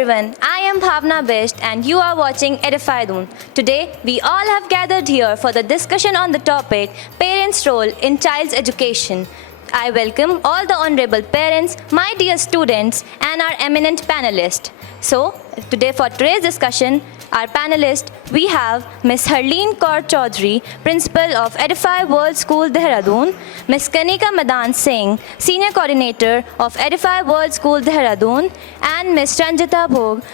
everyone, I am Bhavna Best and you are watching EdIfy World. Today, we all have gathered here for the discussion on the topic Parents' Role in Child's Education. I welcome all the honorable parents, my dear students and our eminent panelists. So, today for today's discussion, our panelists, we have Ms. Harleen Kaur Chaudhary, Principal of EdIfy World School Dehradun, Ms. Kanika Madan Singh, Senior Coordinator of EdIfy World School Dehradun, and Ms. Ranjita Bhog,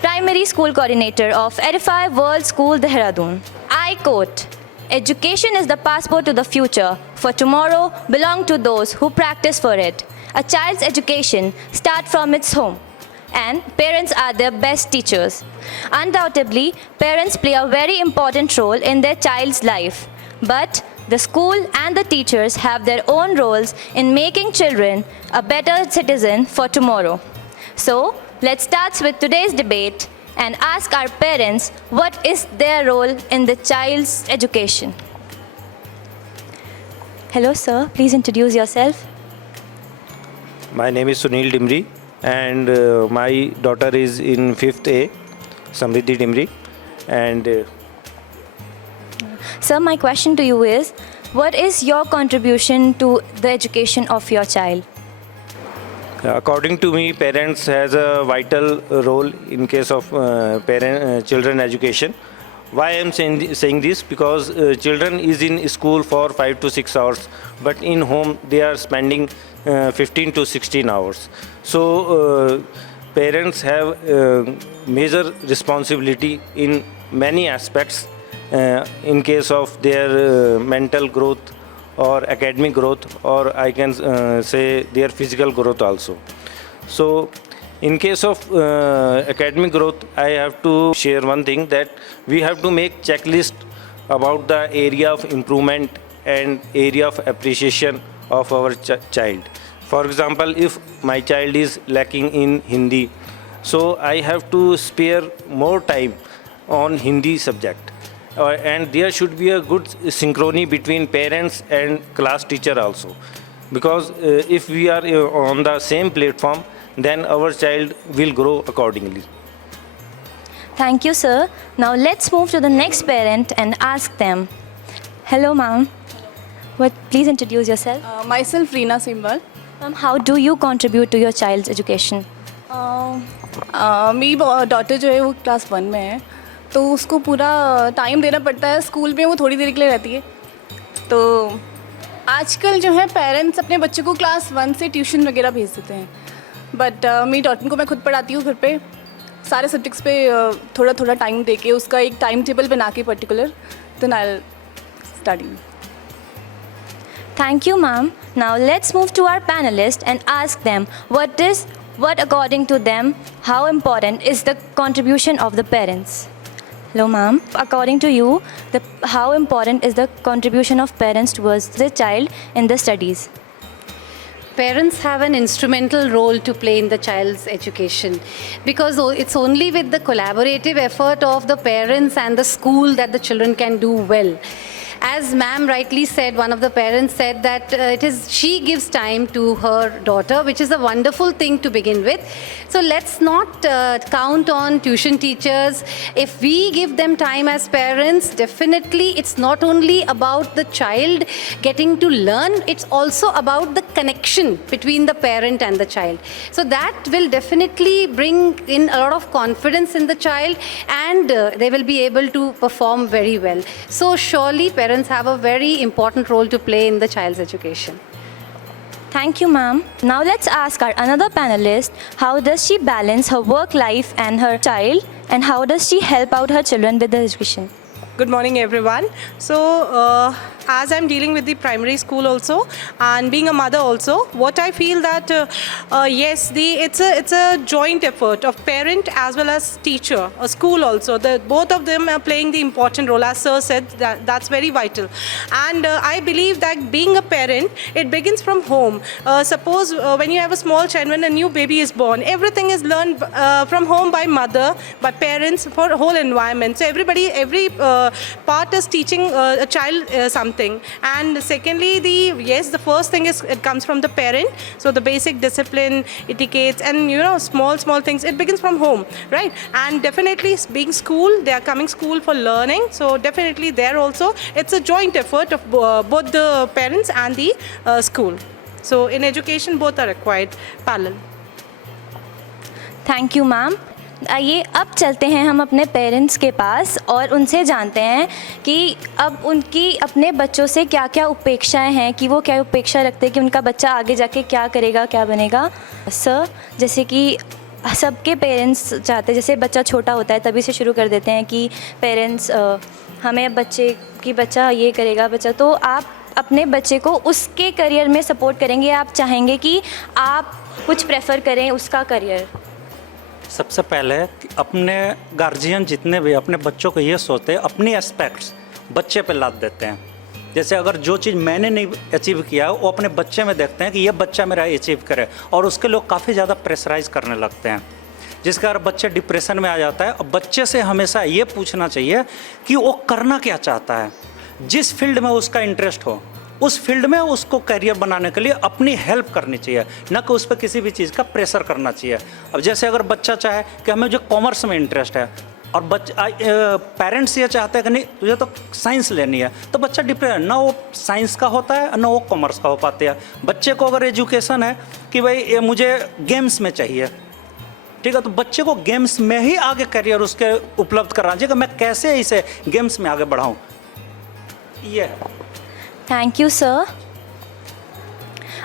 Primary School Coordinator of EdIfy World School Dehradun. I quote, "Education is the passport to the future, for tomorrow belongs to those who practice for it. A child's education starts from its home, and parents are their best teachers. Undoubtedly, parents play a very important role in their child's life, but the school and the teachers have their own roles in making children a better citizen for tomorrow." So, let's start with today's debate and ask our parents what is their role in the child's education. Hello sir, please introduce yourself. My name is Sunil Dimri and my daughter is in 5th A, Samriddhi Dimri. And Sir, my question to you is, what is your contribution to the education of your child? according to me, parents has a vital role in case of children education. Why I am saying this? Because children is in school for 5 to 6 hours, but in home they are spending 15 to 16 hours. So parents have major responsibility in many aspects in case of their mental growth or academic growth, or I can say their physical growth also. So in case of academic growth, I have to share one thing, that we have to make checklist about the area of improvement and area of appreciation of our child. For example, if my child is lacking in Hindi, so I have to spare more time on Hindi subject. And there should be a good synchrony between parents and class teacher also. Because if we are on the same platform, then our child will grow accordingly. Thank you, sir. Now let's move to the next parent and ask them. Hello, ma'am. Please introduce yourself. Myself, Reena Simwal. Ma'am, how do you contribute to your child's education? मेरी daughter जो है वो class 1 में है, तो उसको पूरा time देना पड़ता है। स्कूल में वो थोड़ी देर के लिए रहती है, तो आजकल जो है पेरेंट्स अपने बच्चे को क्लास 1 से ट्यूशन वगैरह भेज देते हैं, बट मेरी डॉटर को मैं खुद पढ़ाती हूँ घर पे, सारे सब्जेक्ट्स पे थोड़ा थोड़ा टाइम दे के, उसका एक टाइम टेबल बना के particular, then I'll study. Thank you, ma'am. Now let's move to our panelists and ask them what according to them, how important is the contribution of the parents. Hello, ma'am. According to you, how important is the contribution of parents towards the child in the studies? Parents have an instrumental role to play in the child's education, because it's only with the collaborative effort of the parents and the school that the children can do well. As ma'am rightly said, one of the parents said that she gives time to her daughter, which is a wonderful thing to begin with. So let's not count on tuition teachers. If we give them time as parents, definitely it's not only about the child getting to learn, it's also about the connection between the parent and the child. So that will definitely bring in a lot of confidence in the child, and they will be able to perform very well. So surely parents have a very important role to play in the child's education. Thank you, ma'am. Now let's ask our another panelist, how does she balance her work life and her child, and how does she help out her children with the education? Good morning, everyone. So as I'm dealing with the primary school also, and being a mother also, what I feel that yes, it's a joint effort of parent as well as teacher, a school also. Both of them are playing the important role. As sir said, that's very vital. And I believe that being a parent, it begins from home. Suppose when you have a small child, when a new baby is born, everything is learned from home by mother, by parents, for whole environment. So every part is teaching a child something. something. And secondly, the first thing is it comes from the parent. So the basic discipline, etiquettes, and small things. It begins from home, right? And definitely being school, they are coming school for learning. So definitely there also it's a joint effort of both the parents and the school. So in education, both are required parallel. Thank you ma'am. आइए अब चलते हैं हम अपने parents के पास और उनसे जानते हैं कि अब उनकी अपने बच्चों से क्या क्या अपेक्षाएं हैं, कि वो क्या अपेक्षा रखते हैं कि उनका बच्चा आगे जाके क्या करेगा, क्या बनेगा। सर, जैसे कि सबके पेरेंट्स चाहते हैं, जैसे बच्चा छोटा होता है तभी से शुरू कर देते हैं कि पेरेंट्स हमें बच्चा ये करेगा बच्चा, तो आप अपने बच्चे को उसके करियर में सपोर्ट करेंगे, आप चाहेंगे कि आप कुछ प्रेफर करें उसका करियर? सबसे पहले कि अपने गार्जियन जितने भी अपने बच्चों को ये सोचते हैं, अपनी एस्पेक्ट्स बच्चे पे लाद देते हैं। जैसे अगर जो चीज़ मैंने नहीं अचीव किया वो अपने बच्चे में देखते हैं कि ये बच्चा मेरा अचीव करे, और उसके लोग काफ़ी ज़्यादा प्रेशराइज करने लगते हैं, जिस कारण बच्चे डिप्रेशन में आ जाता है। और बच्चे से हमेशा ये पूछना चाहिए कि वो करना क्या चाहता है, जिस फील्ड में उसका इंटरेस्ट हो उस फील्ड में उसको करियर बनाने के लिए अपनी हेल्प करनी चाहिए, न कि उस पर किसी भी चीज़ का प्रेशर करना चाहिए। अब जैसे अगर बच्चा चाहे कि हमें जो कॉमर्स में इंटरेस्ट है और पेरेंट्स ये चाहते हैं कि नहीं तुझे तो साइंस लेनी है, तो बच्चा डिप्रेशन ना वो साइंस का होता है ना वो कॉमर्स का हो पाते हैं। बच्चे को अगर एजुकेशन है कि भाई ये मुझे गेम्स में चाहिए, ठीक है, तो बच्चे को गेम्स में ही आगे करियर उसके उपलब्ध कराना चाहिए कि मैं कैसे इसे गेम्स में आगे बढ़ाऊँ। ये है। थैंक यू सर,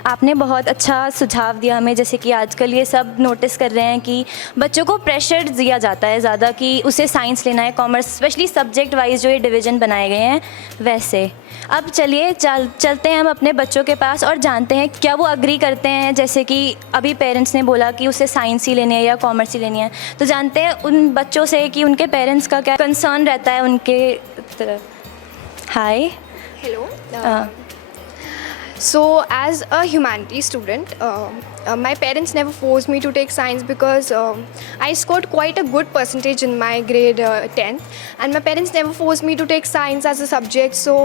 आपने बहुत अच्छा सुझाव दिया हमें। जैसे कि आजकल ये सब नोटिस कर रहे हैं कि बच्चों को प्रेशर दिया जाता है ज़्यादा कि उसे साइंस लेना है, कॉमर्स, स्पेशली सब्जेक्ट वाइज जो ये डिवीज़न बनाए गए हैं वैसे। अब चलिए चलते हैं हम अपने बच्चों के पास और जानते हैं क्या वो अग्री करते हैं। जैसे कि अभी पेरेंट्स ने बोला कि उसे साइंस ही लेनी है या कॉमर्स ही लेनी है, तो जानते हैं उन बच्चों से कि उनके पेरेंट्स का क्या कंसर्न रहता है उनके तरफ। हाय। Hello. So, as a humanities student, my parents never forced me to take science because I scored quite a good percentage in my grade 10th, and my parents never forced me to take science as a subject, so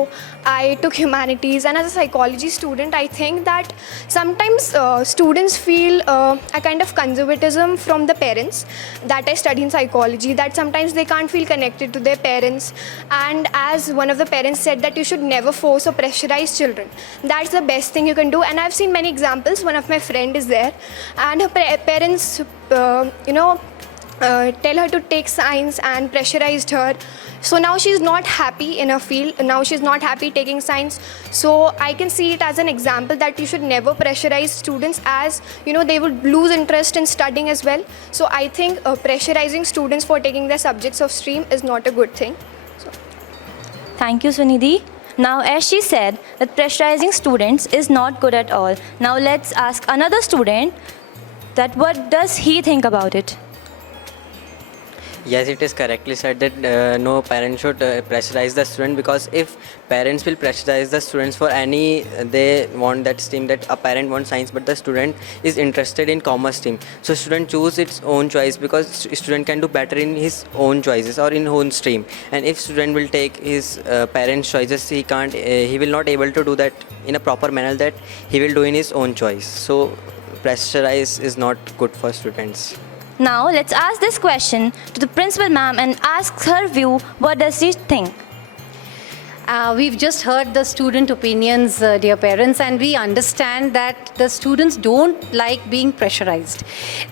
I took humanities. And as a psychology student, I think that sometimes students feel a kind of conservatism from the parents that I study in psychology, that sometimes they can't feel connected to their parents. And as one of the parents said that you should never force or pressurize children, that's the best thing you can do. And I've seen many examples. One of my friend is there, and her parents tell her to take science and pressurized her. So now she's not happy in her field. Now she's not happy taking science. So I can see it as an example that you should never pressurize students, as they would lose interest in studying as well. So I think pressurizing students for taking their subjects of stream is not a good thing. Thank you, Sunidhi. Now, as she said, that pressurizing students is not good at all. Now, let's ask another student that what does he think about it? Yes, it is correctly said that no parent should pressurize the student, because if parents will pressurize the students for any, they want that stream, that a parent wants science but the student is interested in commerce stream. So student choose its own choice, because student can do better in his own choices or in own stream. And if student will take his parents' choices, he will not able to do that in a proper manner that he will do in his own choice. So pressurize is not good for students. Now, let's ask this question to the principal ma'am and ask her view. What does she think? We've just heard the student opinions, dear parents, and we understand that the students don't like being pressurized.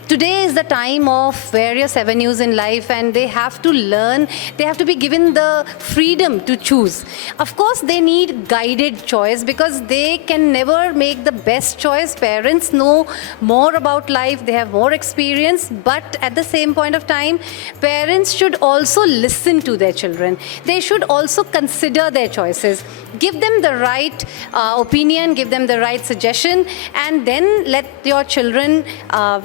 Today is the time of various avenues in life, and they have to learn, they have to be given the freedom to choose. Of course, they need guided choice, because they can never make the best choice. Parents know more about life, they have more experience, but at the same point of time, parents should also listen to their children. They should also consider their choices. Give them the right opinion, give them the right suggestion, and then let your children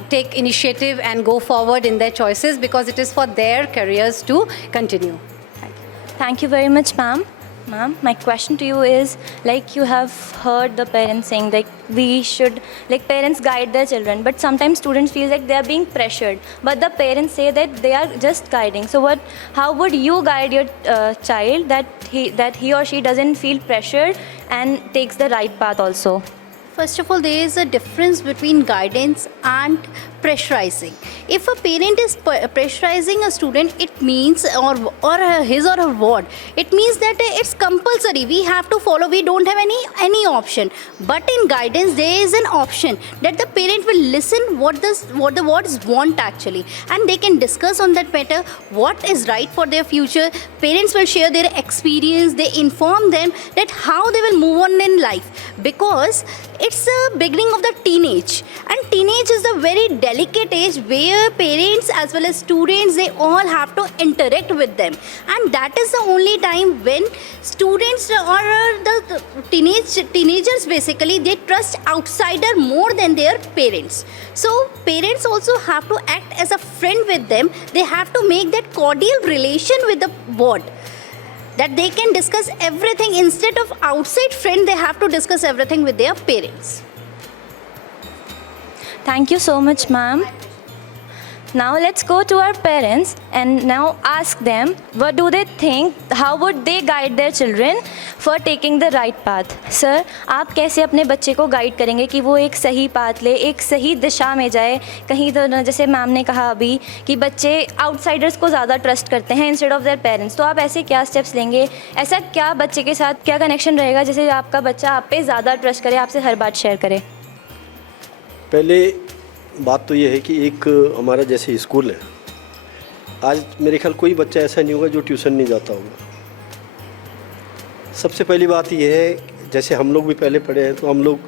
take initiative and go forward in their choices, because it is for their careers to continue. Thank you very much, ma'am. Ma'am, my question to you is, like, you have heard the parents saying that we should, like, parents guide their children, but sometimes students feel like they are being pressured, but the parents say that they are just guiding. So how would you guide your child that he or she doesn't feel pressured and takes the right path also? First of all, there is a difference between guidance and pressurizing. If a parent is pressurizing a student, it means, or his or her ward, it means that it's compulsory. We have to follow. We don't have any option. But in guidance, there is an option that the parent will listen what the wards want actually, and they can discuss on that matter what is right for their future. Parents will share their experience. They inform them that how they will move on in life, because it's the beginning of the teenage, and teenage is a very delicate age where parents as well as students, they all have to interact with them, and that is the only time when students or the teenagers basically, they trust outsider more than their parents. So parents also have to act as a friend with them. They have to make that cordial relation with the board, that they can discuss everything. Instead of outside friend, they have to discuss everything with their parents. Thank you so much, ma'am. Now let's go to our parents and now ask them what do they think, how would they guide their children for taking the right path. Sir, आप कैसे अपने बच्चे को guide करेंगे कि वो एक सही पाथ ले, एक सही दिशा में जाए? कहीं तो जैसे मैम ने कहा अभी कि बच्चे आउटसाइडर्स को ज़्यादा ट्रस्ट करते हैं इंस्टेड ऑफ देयर पेरेंट्स, तो आप ऐसे क्या स्टेप्स लेंगे? ऐसा क्या बच्चे के साथ क्या कनेक्शन रहेगा जैसे आपका बच्चा आप पे ज़्यादा ट्रस्ट करे, आपसे हर बात शेयर करे? पहले बात तो ये है कि एक हमारा जैसे स्कूल है, आज मेरे ख्याल कोई बच्चा ऐसा नहीं होगा जो ट्यूशन नहीं जाता होगा। सबसे पहली बात ये है, जैसे हम लोग भी पहले पढ़े हैं तो हम लोग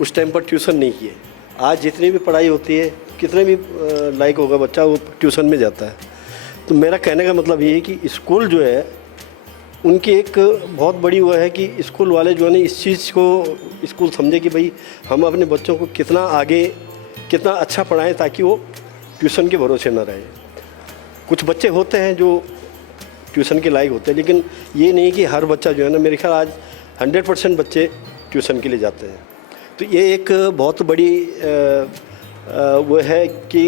उस टाइम पर ट्यूशन नहीं किए। आज जितनी भी पढ़ाई होती है, कितने भी लायक होगा बच्चा, वो ट्यूशन में जाता है। तो मेरा कहने का मतलब ये है कि स्कूल जो है उनकी एक बहुत बड़ी वो है कि स्कूल वाले जो है ना, इस चीज़ को स्कूल समझे कि भाई हम अपने बच्चों को कितना आगे कितना अच्छा पढ़ाएं ताकि वो ट्यूशन के भरोसे ना रहे। कुछ बच्चे होते हैं जो ट्यूशन के लायक होते हैं, लेकिन ये नहीं कि हर बच्चा जो है ना, मेरे ख्याल आज 100% बच्चे ट्यूशन के लिए जाते हैं। तो ये एक बहुत बड़ी वो है कि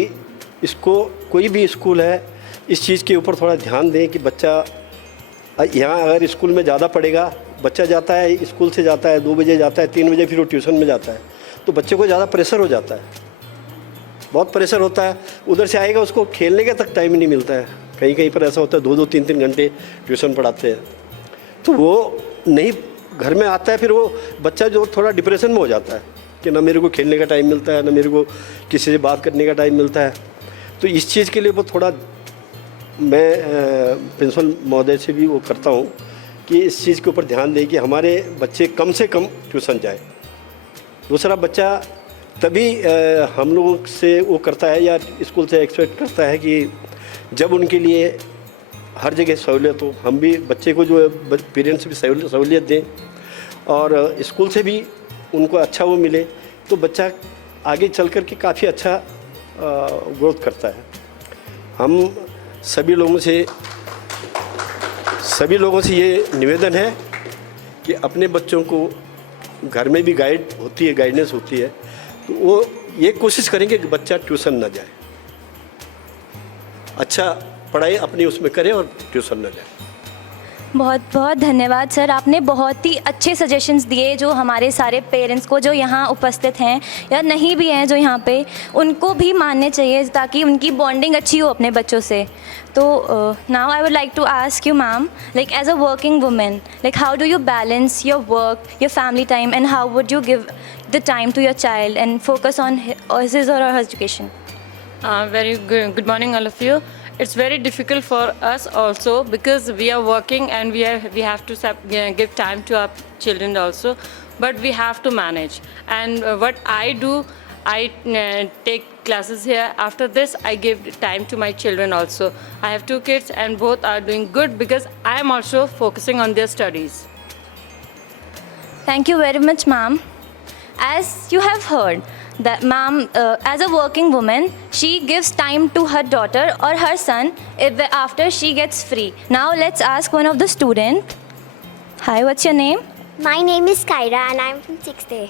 इसको कोई भी स्कूल है इस चीज़ के ऊपर थोड़ा ध्यान दें कि बच्चा यहाँ अगर स्कूल में ज़्यादा पढ़ेगा, बच्चा जाता है स्कूल से जाता है 2 बजे जाता है, 3 बजे फिर वो ट्यूशन में जाता है, तो बच्चे को ज़्यादा प्रेशर हो जाता है, बहुत प्रेशर होता है। उधर से आएगा, उसको खेलने का तक टाइम ही नहीं मिलता है। कहीं कहीं पर ऐसा होता है 2-2 3-3 घंटे ट्यूशन पढ़ाते हैं, तो वो नहीं घर में आता है, फिर वो बच्चा जो थोड़ा डिप्रेशन में हो जाता है कि ना मेरे को खेलने का टाइम मिलता है, ना मेरे को किसी से बात करने का टाइम मिलता है। तो इस चीज़ के लिए वो थोड़ा मैं प्रिंसिपल महोदय से भी वो करता हूँ कि इस चीज़ के ऊपर ध्यान दें कि हमारे बच्चे कम से कम ट्यूशन जाए। दूसरा, बच्चा तभी हम लोगों से वो करता है या स्कूल से एक्सपेक्ट करता है कि जब उनके लिए हर जगह सहूलियत हो। हम भी बच्चे को जो है पेरेंट्स भी सहूलियत दें और स्कूल से भी उनको अच्छा वो मिले, तो बच्चा आगे चल कर के काफ़ी अच्छा ग्रोथ करता है। हम सभी लोगों से ये निवेदन है कि अपने बच्चों को घर में भी गाइडेंस होती है, तो वो ये कोशिश करेंगे कि बच्चा ट्यूशन ना जाए, अच्छा पढ़ाई अपनी उसमें करे और ट्यूशन ना जाए। बहुत बहुत धन्यवाद सर, आपने बहुत ही अच्छे सजेशंस दिए जो हमारे सारे पेरेंट्स को जो यहाँ उपस्थित हैं या नहीं भी हैं जो यहाँ पे, उनको भी मानने चाहिए ताकि उनकी बॉन्डिंग अच्छी हो अपने बच्चों से। तो now I would like to ask you ma'am, like as a working women, like how do you balance your work, your family time, and how would you give the time to your child and focus on his or her education? Very good morning all of you. It's very difficult for us also because we are working and we have to give time to our children also, but we have to manage. And what I do, I take classes here. After this I give time to my children also. I have 2 kids and both are doing good because I am also focusing on their studies. Thank you very much, ma'am. As you have heard, that ma'am, as a working woman, she gives time to her daughter or her son after she gets free. Now let's ask one of the students. Hi, what's your name? My name is Kyra and I'm from 6th A.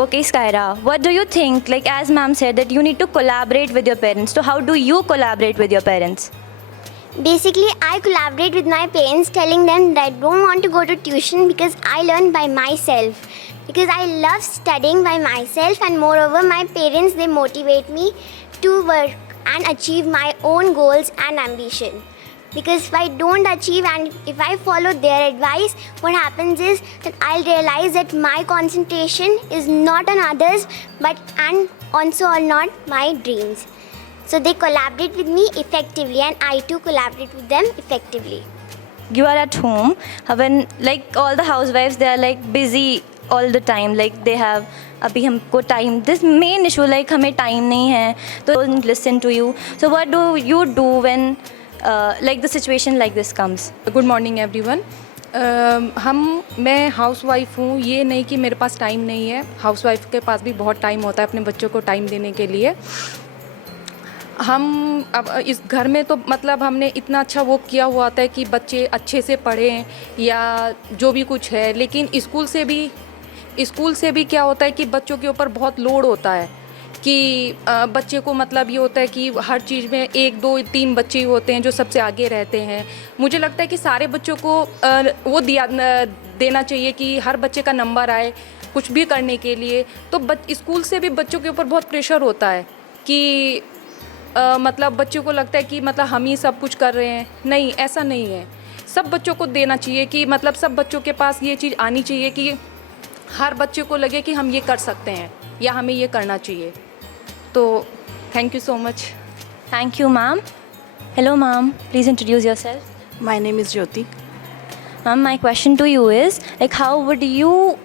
Okay, Skyra, what do you think? Like, as ma'am said, that you need to collaborate with your parents. So, how do you collaborate with your parents? Basically, I collaborate with my parents telling them that I don't want to go to tuition because I learn by myself. Because I love studying by myself, and moreover, my parents, they motivate me to work and achieve my own goals and ambition. Because if I don't achieve and if I follow their advice, what happens is that I'll realize that my concentration is not on others, but and also on not my dreams. So they collaborate with me effectively, and I too collaborate with them effectively. You are at home when, like, all the housewives, they are like busy all the time. Like, they have अभी हमको time, this main issue, like हमें time नहीं है, तो don't listen to you. So what do you do when like the situation like this comes? Good morning everyone. मैं house wife हूँ. ये नहीं कि मेरे पास टाइम नहीं है. हाउस वाइफ के पास भी बहुत टाइम होता है अपने बच्चों को टाइम देने के लिए. हम अब इस घर में तो मतलब हमने इतना अच्छा वो किया हुआ होता है कि बच्चे अच्छे से पढ़ें या जो भी कुछ है, लेकिन स्कूल से भी क्या होता है कि बच्चों के ऊपर बहुत लोड होता है कि बच्चे को मतलब ये होता है कि हर चीज़ में 1, 2, 3 बच्चे ही होते हैं जो सबसे आगे रहते हैं. मुझे लगता है कि सारे बच्चों को वो देना चाहिए कि हर बच्चे का नंबर आए कुछ भी करने के लिए. तो स्कूल से भी बच्चों के ऊपर बहुत प्रेशर होता है कि मतलब बच्चों को लगता है कि मतलब हम ही सब कुछ कर रहे हैं. नहीं, ऐसा नहीं है. सब बच्चों को देना चाहिए कि मतलब सब बच्चों के पास ये चीज़ आनी चाहिए कि हर बच्चे को लगे कि हम ये कर सकते हैं या हमें ये करना चाहिए. तो thank you so much. Thank you, ma'am. Hello, ma'am. Please introduce yourself. My name is Jyoti. Ma'am, my question to you is, like, how would you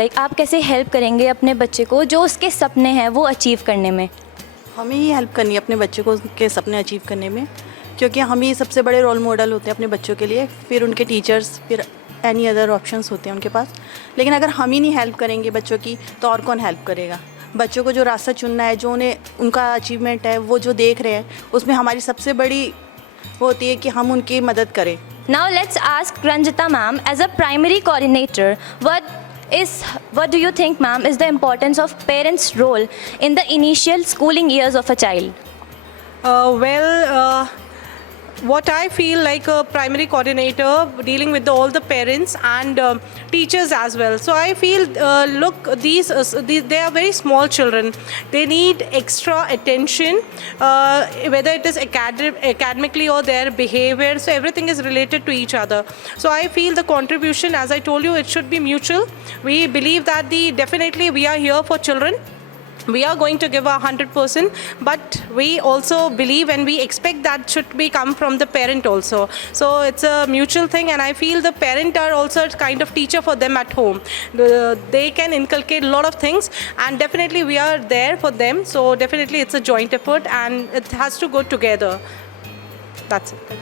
like, आप कैसे हेल्प करेंगे अपने बच्चे को जो उसके सपने हैं वो अचीव करने में? हमें ही हेल्प करनी है अपने बच्चे को के सपने अचीव करने में, क्योंकि हम ही सबसे बड़े रोल मॉडल होते हैं अपने बच्चों के लिए. फिर उनके टीचर्स, फिर एनी अदर ऑप्शंस होते हैं उनके पास. लेकिन अगर हम ही नहीं हेल्प करेंगे बच्चों की, तो और कौन हेल्प करेगा? बच्चों को जो रास्ता चुनना है, जो उन्हें उनका अचीवमेंट है, वो जो देख रहे हैं, उसमें हमारी सबसे बड़ी वो होती है कि हम उनकी मदद करें. Now let's ask Ranjita ma'am, as a primary coordinator, what do you think, ma'am, is the importance of parents' role in the initial schooling years of a child? What I feel like a primary coordinator dealing with all the parents and teachers as well. So I feel, look, these they are very small children. They need extra attention, whether it is academically or their behavior. So everything is related to each other. So I feel the contribution, as I told you, it should be mutual. We believe that definitely we are here for children. We are going to give 100%, but we also believe and we expect that should be come from the parent also. So it's a mutual thing, and I feel the parent are also a kind of teacher for them at home. They can inculcate a lot of things, and definitely we are there for them. So definitely it's a joint effort, and it has to go together. That's it.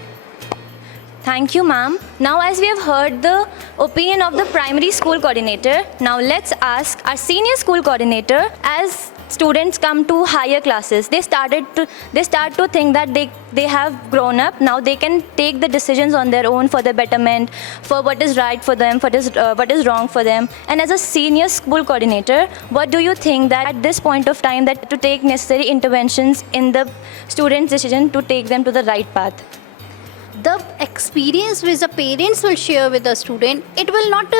Thank you, ma'am. Now, as we have heard the opinion of the primary school coordinator, now let's ask our senior school coordinator. As students come to higher classes, they start to think that they have grown up. Now they can take the decisions on their own for the betterment, for what is right for them, what is wrong for them. And as a senior school coordinator, what do you think that at this point of time that to take necessary interventions in the students' decision to take them to the right path? The experience which the parents will share with the student, it will not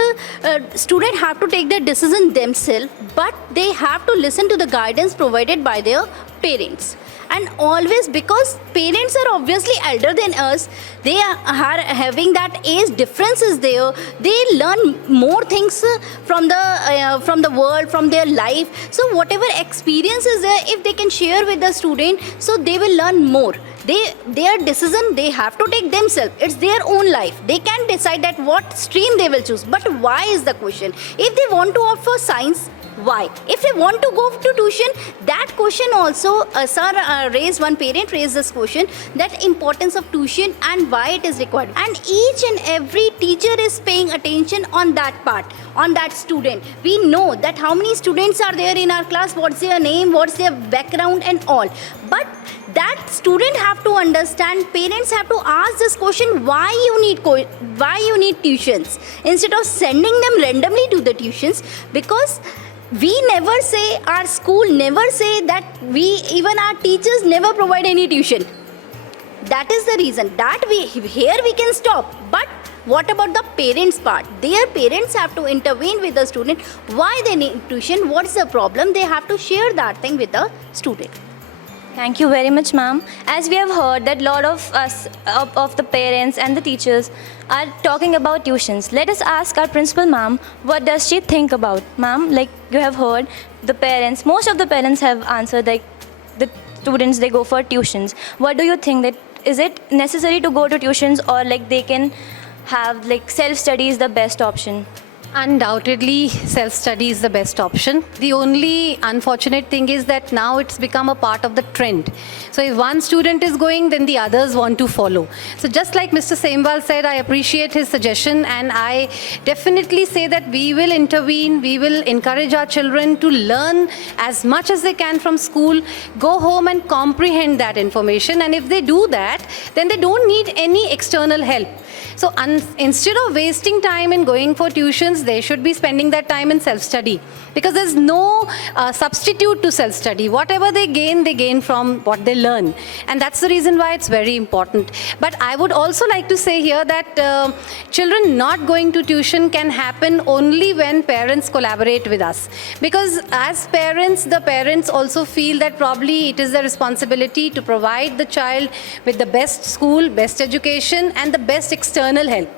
student have to take the decision themselves, but they have to listen to the guidance provided by their parents. And always, because parents are obviously elder than us, they are having that age difference is there. They learn more things from the world, from their life. So whatever experience is there, if they can share with the student, so they will learn more. Their decision they have to take themselves. It's their own life. They can decide that what stream they will choose. But why is the question? If they want to opt for science, why? If they want to go to tuition, that question also, one parent raised this question, that importance of tuition and why it is required. And each and every teacher is paying attention on that part, on that student. We know that how many students are there in our class, what's their name, what's their background and all. But that student have to understand, parents have to ask this question, why you need tuitions, instead of sending them randomly to the tuitions. Because we never say, our school never say that, even our teachers never provide any tuition. That is the reason that here we can stop. But what about the parents part? Their parents have to intervene with the student. Why they need tuition? What's the problem? They have to share that thing with the student. Thank you very much, ma'am. As we have heard that lot of us, of the parents and the teachers are talking about tuitions. Let us ask our principal, ma'am, what does she think about? Ma'am, like you have heard, the parents, most of the parents have answered like the students, they go for tuitions. What do you think, that is it necessary to go to tuitions, or like they can have like self-study is the best option? Undoubtedly, self-study is the best option. The only unfortunate thing is that now it's become a part of the trend. So if one student is going, then the others want to follow. So just like Mr. Semwal said, I appreciate his suggestion, and I definitely say that we will intervene, we will encourage our children to learn as much as they can from school, go home and comprehend that information. And if they do that, then they don't need any external help. So instead of wasting time in going for tuitions, they should be spending that time in self-study, because there's no substitute to self-study. Whatever they gain from what they learn. And that's the reason why it's very important. But I would also like to say here that children not going to tuition can happen only when parents collaborate with us. Because as parents, the parents also feel that probably it is their responsibility to provide the child with the best school, best education, and the best external help.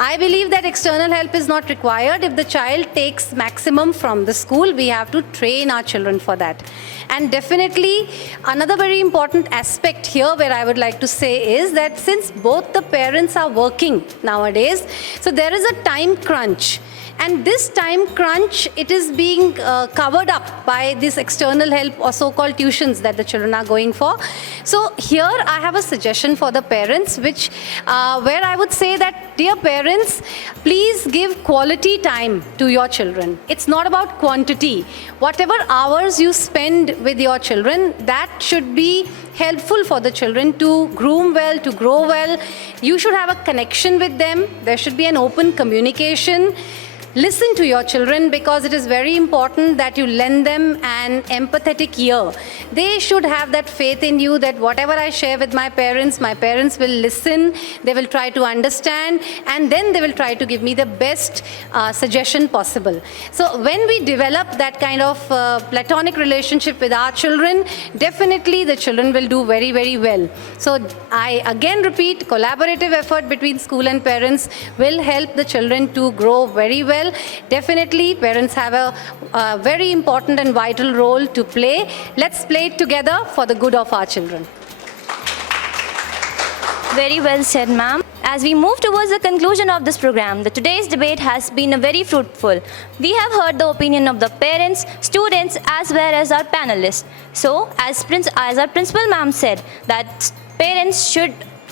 I believe that external help is not required if the child takes maximum from the school. We have to train our children for that. And definitely another very important aspect here where I would like to say is that since both the parents are working nowadays, so there is a time crunch. And this time crunch, it is being covered up by this external help or so-called tuitions that the children are going for. So here I have a suggestion for the parents, which where I would say that, dear parents, please give quality time to your children. It's not about quantity. Whatever hours you spend with your children, that should be helpful for the children to groom well, to grow well. You should have a connection with them. There should be an open communication. Listen to your children, because it is very important that you lend them an empathetic ear. They should have that faith in you that whatever I share with my parents will listen, they will try to understand, and then they will try to give me the best suggestion possible. So when we develop that kind of platonic relationship with our children, definitely the children will do very, very well. So I again repeat, collaborative effort between school and parents will help the children to grow very well. Definitely, parents have a very important and vital role to play. Let's play it together for the good of our children. Very well said, ma'am. As we move towards the conclusion of this program, today's debate has been very fruitful. We have heard the opinion of the parents, students, as well as our panelists. So, as our principal ma'am said, that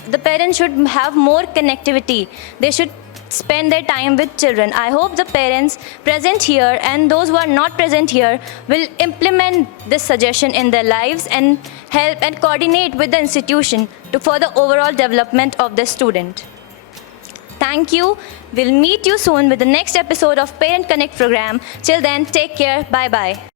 the parents should have more connectivity. They should spend their time with children. I hope the parents present here and those who are not present here will implement this suggestion in their lives and help and coordinate with the institution for the overall development of the student. Thank you. We'll meet you soon with the next episode of Parent Connect program. Till then, take care. Bye-bye.